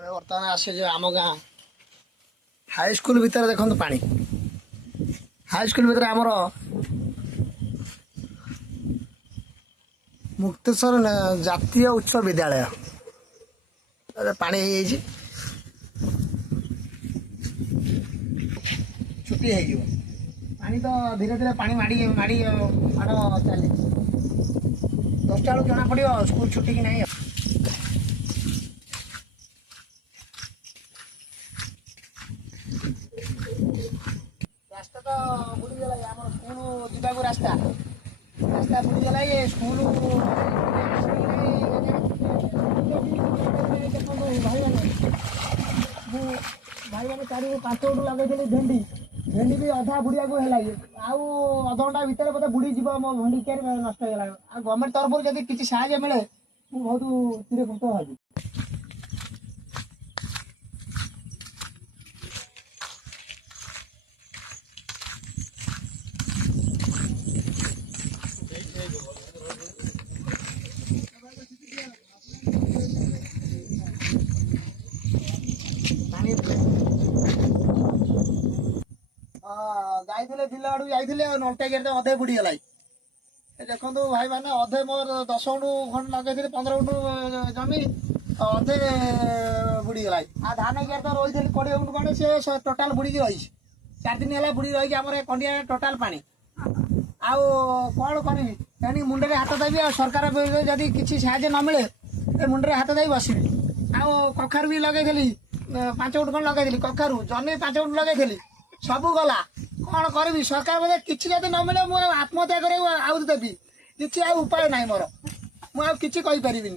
आम बर्तमान आसे आम गाँ हाईस्कल भितर देखो पानी हाईस्कल भितर आमर मुक्तेश्वर जातीय उच्च विद्यालय पानी छुट्टी हो पानी तो धीरे धीरे पानी माड़ी माड़ी माड़ चली 10टा बेलू जना पड़ो स्कूल छुट्टी कि नहीं रास्ता तो बुड़ीगला आम स्कूल जावाक रास्ता रास्ता बुड़ीगला ये स्कूल भाई मैंने 4-5 फुट लगे भेंडी भेंडी भी अधा बुड़िया को है आउ अध घंटा भितर बोधे बुड़ी जीव मो भेंडी क्या नष्ट हो गवर्नमेंट तरफ जब किसी साहय मिले बहुत चिरकृत हबी जाइए बिल आड़ जाइए नलटा गेट अधे बुड़ीगला देखो भाई मैंने अधे मोर 10 गुंठ खंड लगे 15 गुंठ जमी अधे बुड़ीगला आ धान गेट तो रही 20 गुंठ खंड सी टोटाल बुड़ी रही 4 दिन है बुड़ी रही आम कंडिया टोटाल पानी आउ कौन करी मुंडे हाथ देवी आ सरकार जदि किसी साहय न मिले मुंडे हाथ दे बस आउ कखारू भी लगे 5 गुंठ खंड लगे कखारू जमी 5 गुंठ लगे सब गला कौन करी सरकार बोले किसी जब न मिले मुझे आत्महत्या कर देवी किसी उपाय ना मोर मुझे किसी कही पारिनी।